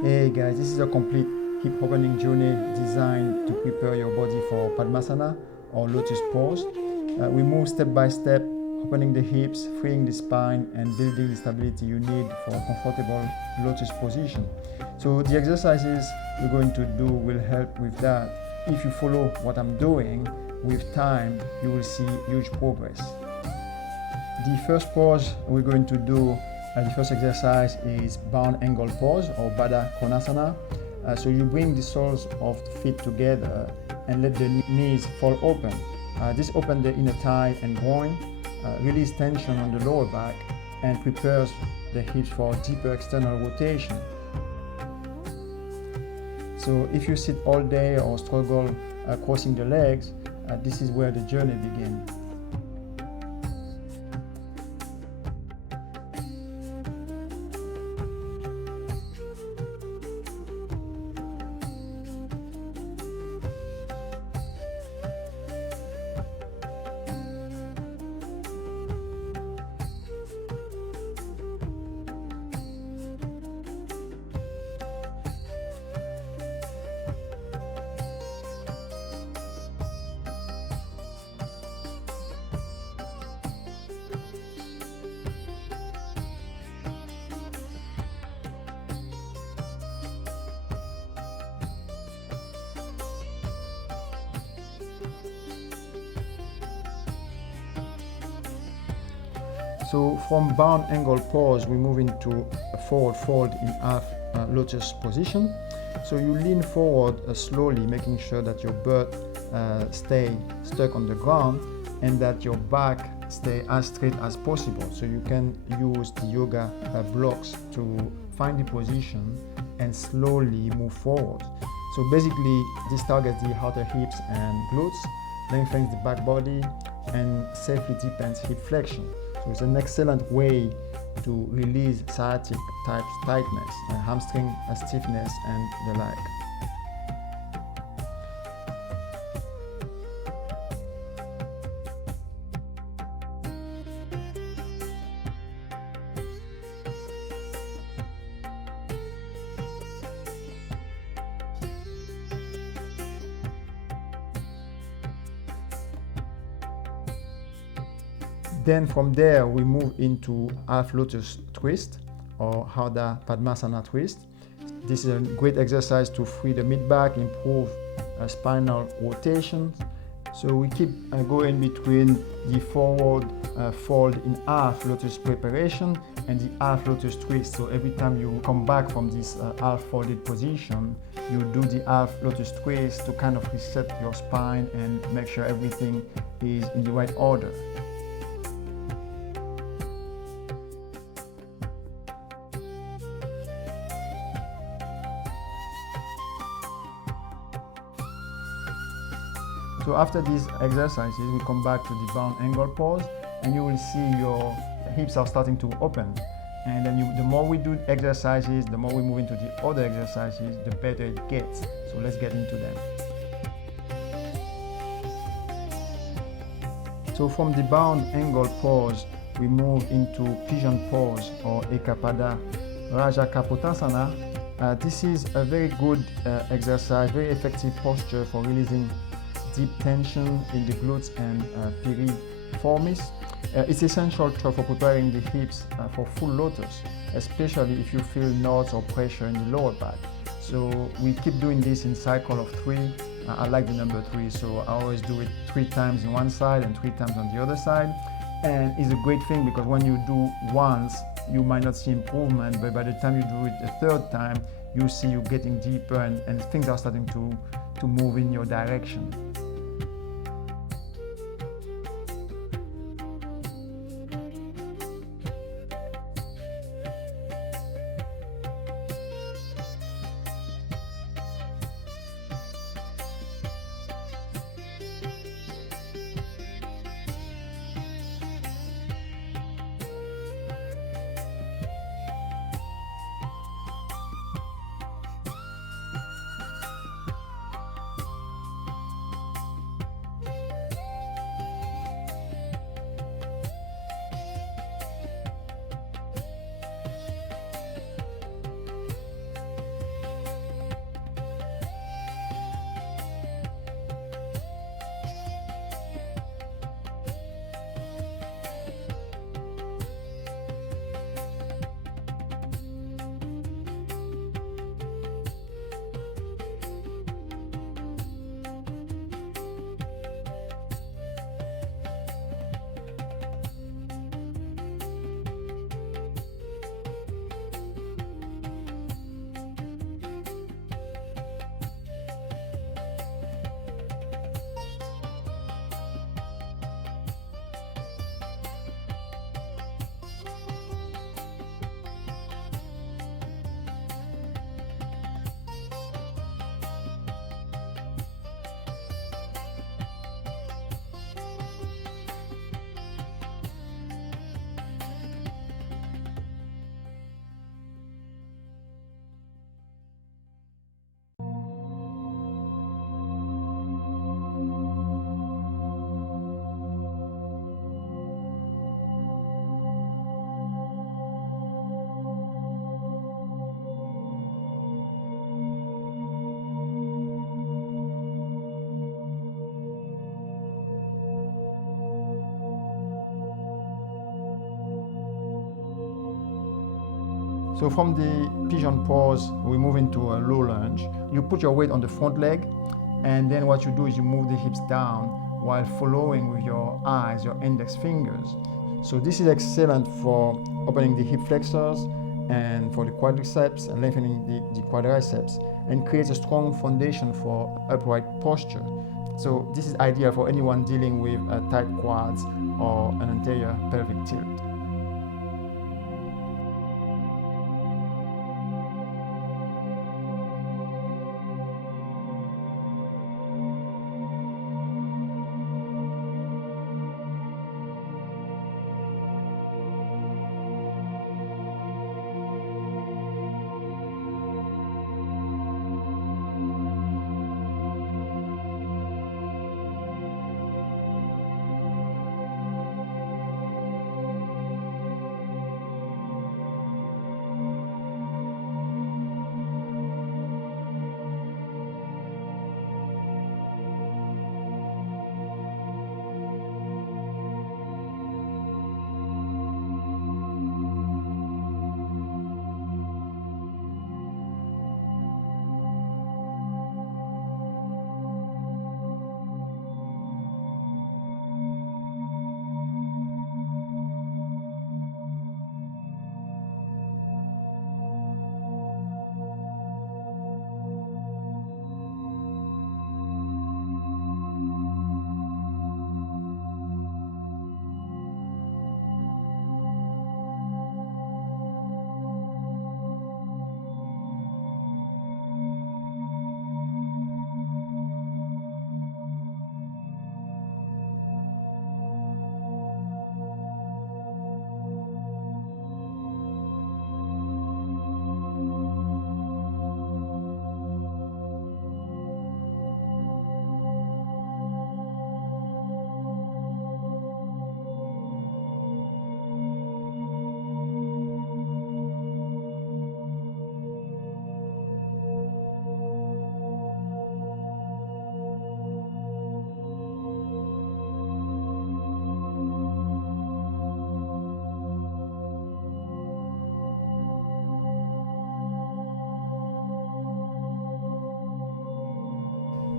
Hey guys, this is a complete hip opening journey designed to prepare your body for Padmasana or Lotus Pose. We move step by step, opening the hips, freeing the spine, and building the stability you need for a comfortable Lotus position. So the exercises we're going to do will help with that. If you follow what I'm doing, with time, you will see huge progress. The first pose we're going to do, the first exercise is bound angle pose or Baddha Konasana. So you bring the soles of the feet together and let the knees fall open. This opens the inner thigh and groin, release tension on the lower back, and prepares the hips for deeper external rotation. So if you sit all day or struggle crossing the legs, this is where the journey begins. So from bound angle pose, we move into a forward fold in half lotus position. So you lean forward slowly, making sure that your butt stay stuck on the ground and that your back stay as straight as possible. So you can use the yoga blocks to find the position and slowly move forward. So basically, this targets the outer hips and glutes, lengthens the back body, and safely deepens hip flexion. So it's an excellent way to release sciatic type tightness, hamstring stiffness, and the like. Then from there, we move into half-lotus twist or Ardha Padmasana twist. This is a great exercise to free the mid-back, improve spinal rotation. So we keep going between the forward fold in half-lotus preparation and the half-lotus twist. So every time you come back from this half-folded position, you do the half-lotus twist to kind of reset your spine and make sure everything is in the right order. So after these exercises, we come back to the bound angle pose, and you will see your hips are starting to open. And then the more we do exercises, the more we move into the other exercises, the better it gets. So let's get into them. So from the bound angle pose, we move into pigeon pose or Ekapada Rajakapotasana. This is a very good exercise, very effective posture for releasing deep tension in the glutes and piriformis. It's essential for preparing the hips for full lotus, especially if you feel knots or pressure in the lower back. So we keep doing this in cycle of 3. I like the number 3, so I always do it 3 times in one side and 3 times on the other side. And it's a great thing because when you do once, you might not see improvement, but by the time you do it a 3rd time, you see you getting deeper and things are starting to move in your direction. So from the pigeon pose, we move into a low lunge. You put your weight on the front leg, and then what you do is you move the hips down while following with your eyes, your index fingers. So this is excellent for opening the hip flexors and for the quadriceps and lengthening the quadriceps, and creates a strong foundation for upright posture. So this is ideal for anyone dealing with tight quads or an anterior pelvic tilt.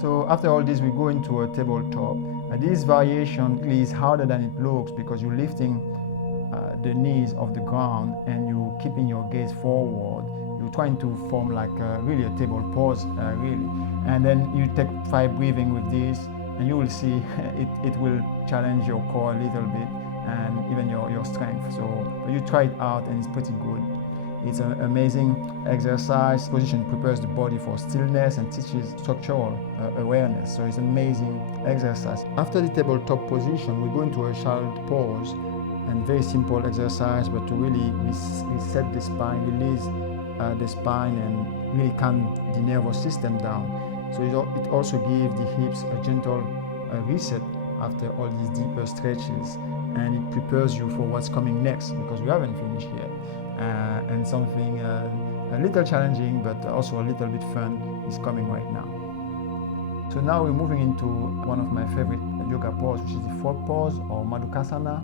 So after all this, we go into a tabletop. This variation is harder than it looks because you're lifting the knees off the ground and you're keeping your gaze forward. You're trying to form like really a table pose, really. And then you take 5 breathing with this, and you will see it will challenge your core a little bit and even your strength. So but you try it out and it's pretty good. It's an amazing exercise. Position prepares the body for stillness and teaches structural awareness. So it's an amazing exercise. After the tabletop position, we go into a child pose, and very simple exercise, but to really reset the spine, release the spine, and really calm the nervous system down. So it also gives the hips a gentle reset after all these deeper stretches, and it prepares you for what's coming next, because we haven't finished yet. And something a little challenging but also a little bit fun is coming right now. So now we're moving into one of my favorite yoga poses, which is the frog pose or Konasana.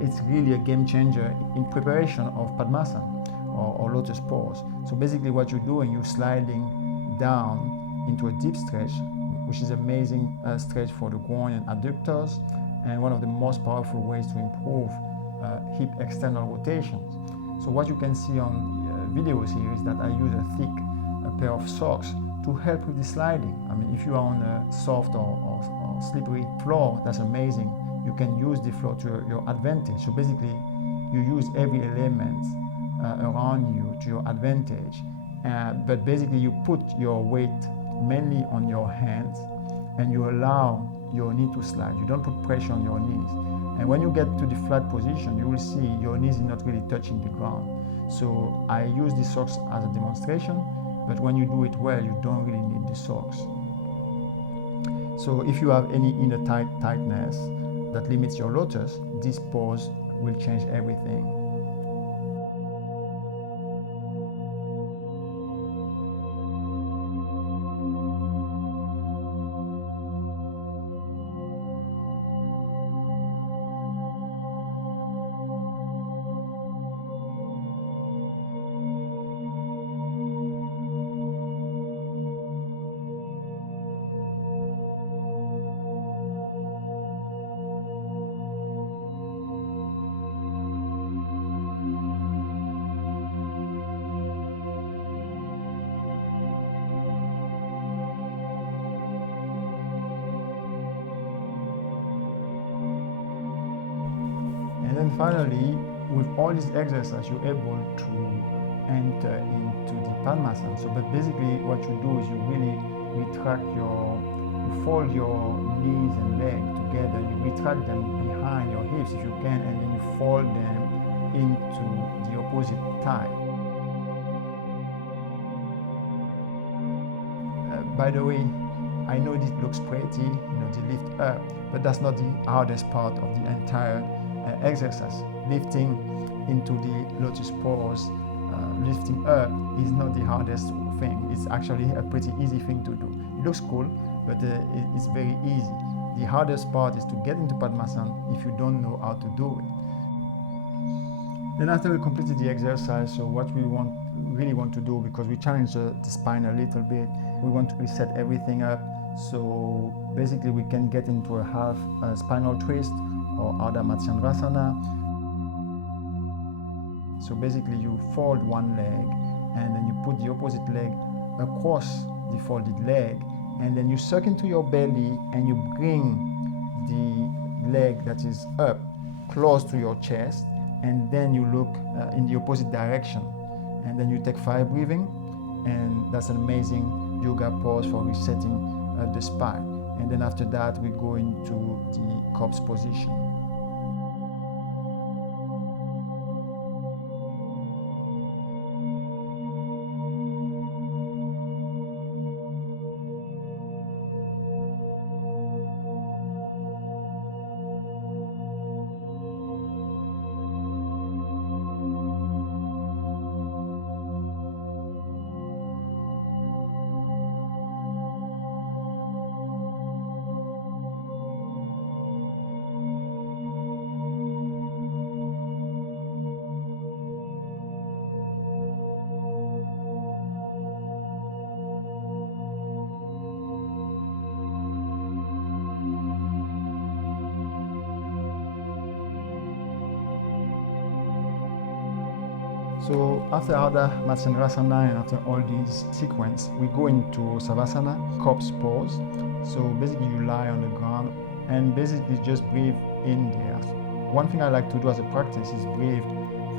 It's really a game changer in preparation of Padmasana or Lotus Pose. So basically what you're doing, you're sliding down into a deep stretch, which is amazing stretch for the groin and adductors, and one of the most powerful ways to improve hip external rotations. So what you can see on videos here is that I use a thick pair of socks to help with the sliding. I mean, if you are on a soft or slippery floor, that's amazing. You can use the floor to your advantage. So basically, you use every element around you to your advantage. But basically, you put your weight mainly on your hands, and you allow your knee to slide. You don't put pressure on your knees. And when you get to the flat position, you will see your knees are not really touching the ground. So I use the socks as a demonstration, but when you do it well, you don't really need the socks. So if you have any inner tightness that limits your lotus, this pose will change everything. then finally, with all these exercises, you're able to enter into the Padmasana. So, but basically, what you do is you really retract you fold your knees and legs together. You retract them behind your hips if you can, and then you fold them into the opposite thigh. By the way, I know this looks pretty, the lift up, but that's not the hardest part of the entire exercise. Lifting into the Lotus Pose, lifting up is not the hardest thing. It's actually a pretty easy thing to do. It looks cool, but it's very easy. The hardest part is to get into Padmasana if you don't know how to do it. Then after we completed the exercise, so what we really want to do, because we challenge the spine a little bit, we want to reset everything up. So basically we can get into a half spinal twist or Ardha Matsyasana. So basically you fold one leg and then you put the opposite leg across the folded leg, and then you suck into your belly and you bring the leg that is up close to your chest, and then you look in the opposite direction, and then you take 5 breathing, and that's an amazing yoga pose for resetting the spine. And then after that we go into the corpse position. So after Ardha Matsyasana and after all these sequence, we go into Savasana, corpse pose. So basically you lie on the ground and basically just breathe in there. One thing I like to do as a practice is breathe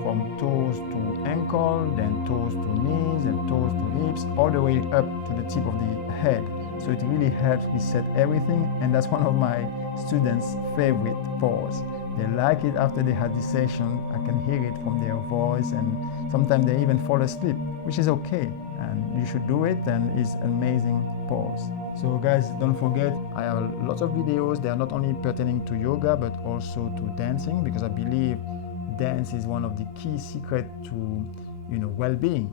from toes to ankle, then toes to knees, and toes to hips, all the way up to the tip of the head. So it really helps reset everything, and that's one of my students' favorite pose. They like it after they had this session. I can hear it from their voice, and sometimes they even fall asleep, which is okay, and you should do it, and it's an amazing pose. So guys, don't forget, I have lots of videos. They are not only pertaining to yoga, but also to dancing, because I believe dance is one of the key secrets to well-being.